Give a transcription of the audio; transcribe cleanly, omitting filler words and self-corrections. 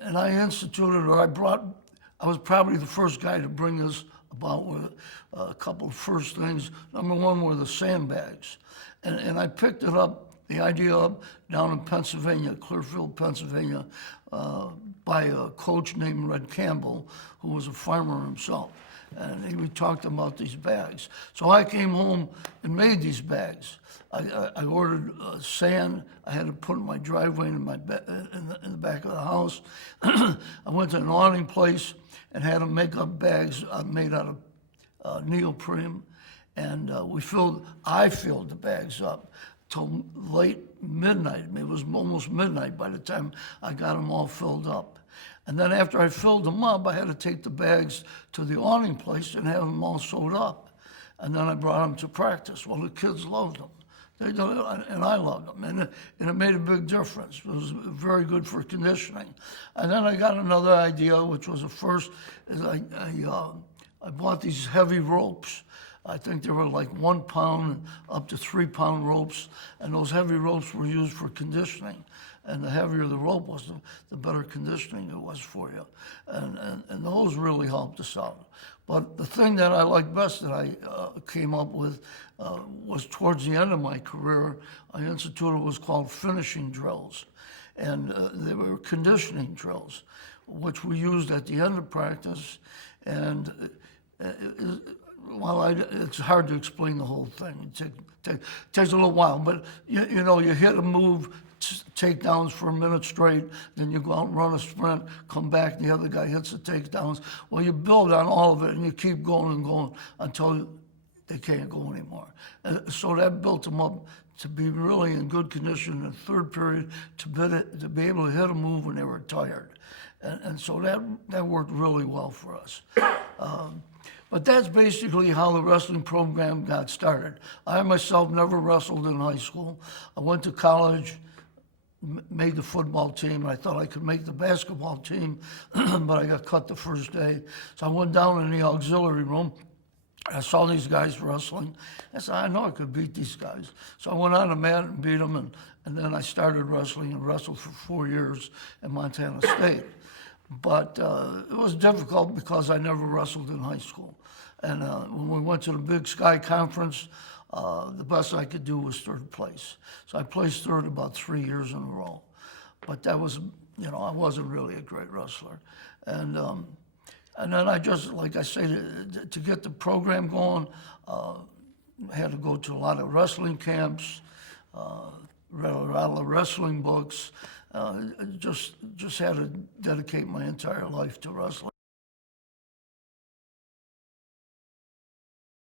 and I instituted, or I was probably the first guy to bring this about with a couple of first things. Number one were the sandbags. And I picked it up, the idea up down in Pennsylvania, Clearfield, Pennsylvania, by a coach named Red Campbell, who was a farmer himself. And we talked about these bags. So I came home and made these bags. I ordered sand. I had to put in my driveway in the back of the house. I went to an awning place and had them make up bags made out of neoprene. And I filled the bags up till late midnight. It was almost midnight by the time I got them all filled up. And then after I filled them up, I had to take the bags to the awning place and have them all sewed up. And then I brought them to practice. Well, the kids loved them. And I loved them. And it made a big difference. It was very good for conditioning. And then I got another idea, which was the first, is I bought these heavy ropes. I think they were like 1 pound up to 3 pound ropes, and those heavy ropes were used for conditioning. And the heavier the rope was, the better conditioning it was for you. And those really helped us out. But the thing that I liked best that I came up with was towards the end of my career, I instituted what was called finishing drills. And they were conditioning drills, which we used at the end of practice. And it's hard to explain the whole thing. It takes a little while, but you hit a move, takedowns for a minute straight, then you go out and run a sprint, come back, and the other guy hits the takedowns. Well, you build on all of it, and you keep going and going until they can't go anymore. And so that built them up to be really in good condition in the third period, to be able to hit a move when they were tired. And so that worked really well for us. But that's basically how the wrestling program got started. I myself never wrestled in high school. I went to college, made the football team. I thought I could make the basketball team, but I got cut the first day. So I went down in the auxiliary room. I saw these guys wrestling. I said, I know I could beat these guys. So I went on the mat and beat them, and then I started wrestling and wrestled for 4 years at Montana State. But it was difficult because I never wrestled in high school. And when we went to the Big Sky Conference, the best I could do was third place. So I placed third about 3 years in a row. But that was, I wasn't really a great wrestler. And then I just, like I say, to get the program going, I had to go to a lot of wrestling camps, read a lot of wrestling books, just had to dedicate my entire life to wrestling.